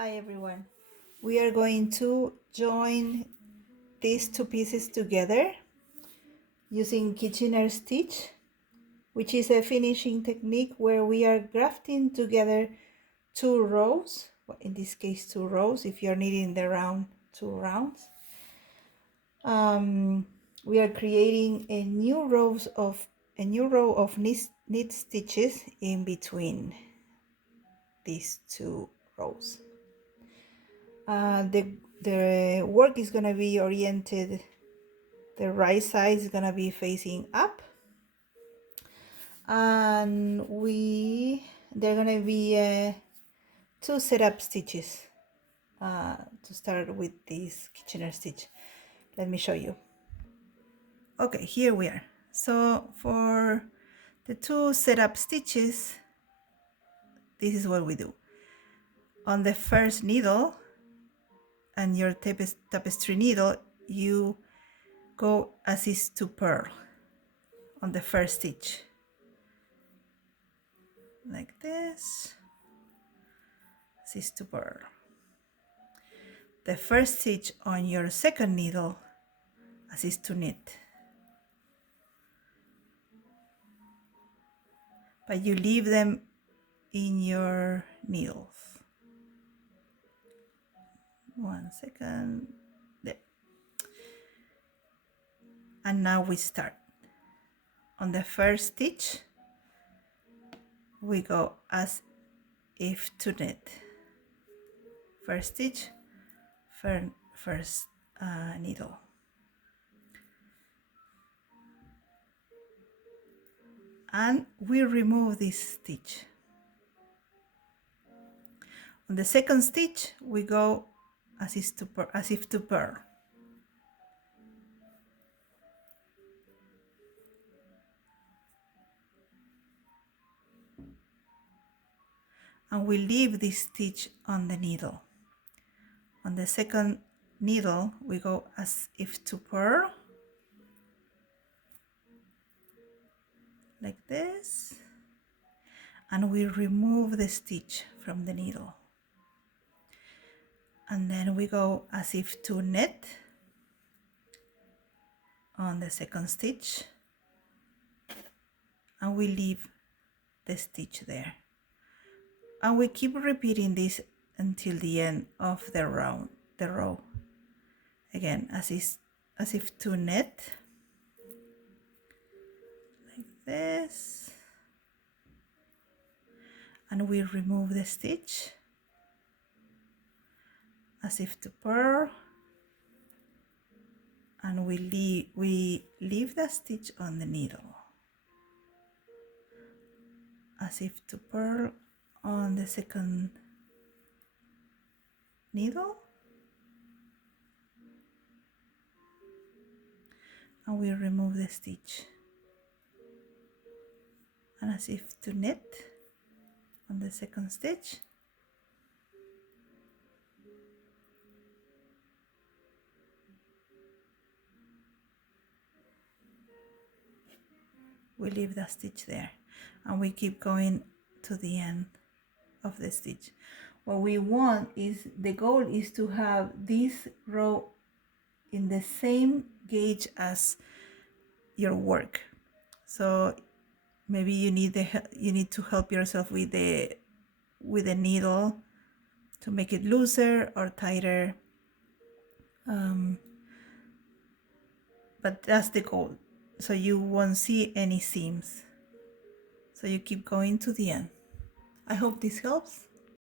Hi everyone. We are going to join these two pieces together using Kitchener stitch, which is a finishing technique where we are grafting together two rows, in this case 2 rows if you're knitting the round 2 rounds. We are creating a new row of knit stitches in between these 2 rows. The work is going to be oriented, the right side is going to be facing up, and they're going to be 2 setup stitches to start with this Kitchener stitch. Let me show you. Okay, here we are. So for the 2 setup stitches, this is what we do. On the first needle and your tapestry needle, you go assist to purl on the first stitch, like this, assist to purl. The first stitch on your second needle, assist to knit, but you leave them in your needles. 1 second, there. And now we start. On the first stitch, we go as if to knit. First stitch, first needle. And we remove this stitch. On the second stitch, we go as if to purl. And we leave this stitch on the needle. On the second needle, we go as if to purl, like this, and we remove the stitch from the needle. And then we go as if to knit on the second stitch, and we leave the stitch there. And we keep repeating this until the end of the row. Again, as if to knit, like this, and we remove the stitch, as if to purl, and we leave the stitch on the needle, as if to purl on the second needle, and we remove the stitch, and as if to knit on the second stitch, we leave the stitch there, and we keep going to the end of the stitch. What we want is, the goal is to have this row in the same gauge as your work. So maybe you need to help yourself with the needle to make it looser or tighter, but that's the goal, so you won't see any seams. So you keep going to the end. I hope this helps.